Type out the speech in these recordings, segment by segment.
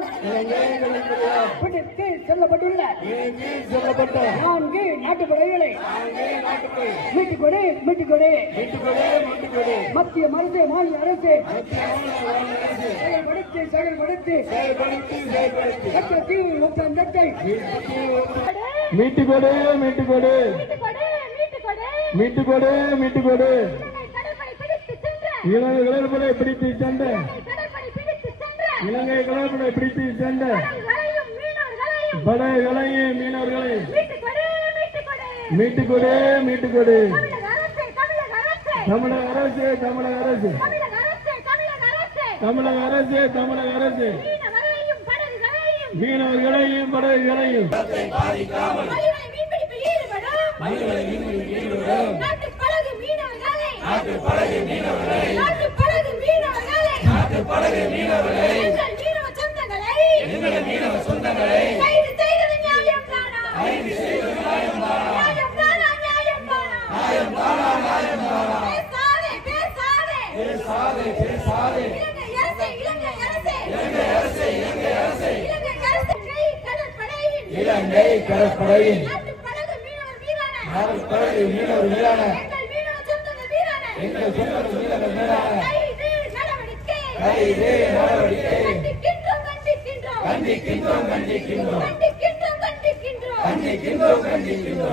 மீறலான பிடித்து செல்லப்பட்டுள்ள 4 நாட்டுப்படைகளை மீட்டுக்கொடு மீட்டுக்கொடு மத்திய அரசு மாநில அரசு செயல்படுத்தி ஒப்பந்தத்தை மீட்டுக்கொடு மீட்டுக்கொடு மீட்டுக்கொடு மீட்டுக்கொடு இலங்கை கடற்படை பிடித்து சென்ற இலங்கை கடற்படை பிடித்து சென்ற படைகளையும் மீனவர்களையும் மீட்டுக்கொடு மீட்டுக்கொடு தமிழக அரசு தமிழக அரசு தமிழக அரசு தமிழக அரசு மீனவர்களையும் படகுகளையும் இலங்கை கடற்படையின் மீனவர் வீரான எங்கள் சொந்த மீனவர் வீரான கைது நடவடிக்கை கண்டிக்கின்றோம் கண்டிக்கின்றோம் கண்டிக்கின்றோம் கண்டிக்கின்றோம்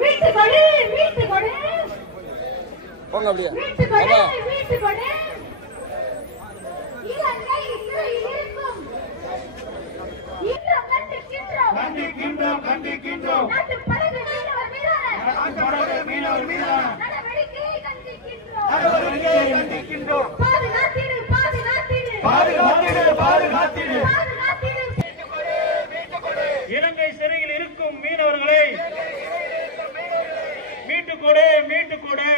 மீட்டுக்கொடு மீட்டுக்கொடு போங்க அப்படியே மீட்டுக்கொடு மீட்டுக்கொடு இலங்கை சிறையில் இருக்கும் கண்டிக்கின்றோம் கண்டிக்கின்றோம் நாட்டுப்படகு மீனவர் மீதான நடவடிக்கை கண்டிக்கின்றோம் பாதுகாத்திடு பாதுகாத்திடு பாதுகாத்திடு பாதுகாத்திடு இலங்கை சிறையில் இருக்கும் மீனவர்களை மீட்டுக்கொடு மீட்டுக்கொடு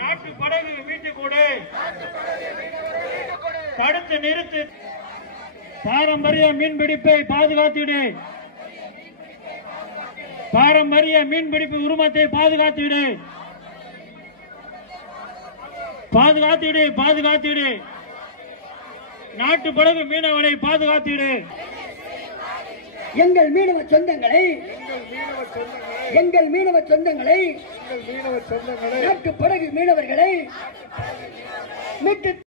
நாட்டு படகு மீட்டுக்கொடு தடுத்து நிறுத்து பாரம்பரிய மீன்பிடிப்பை பாதுகாத்திடு பாரம்பரிய மீன்பிடிப்பு உரிமத்தை பாதுகாத்திடு பாதுகாத்திடு பாதுகாத்திடு நாட்டு படகு மீனவனை பாதுகாத்திடு எங்கள் மீனவ சொந்தங்களை நாட்டு படகு மீனவர்களை மீட்டு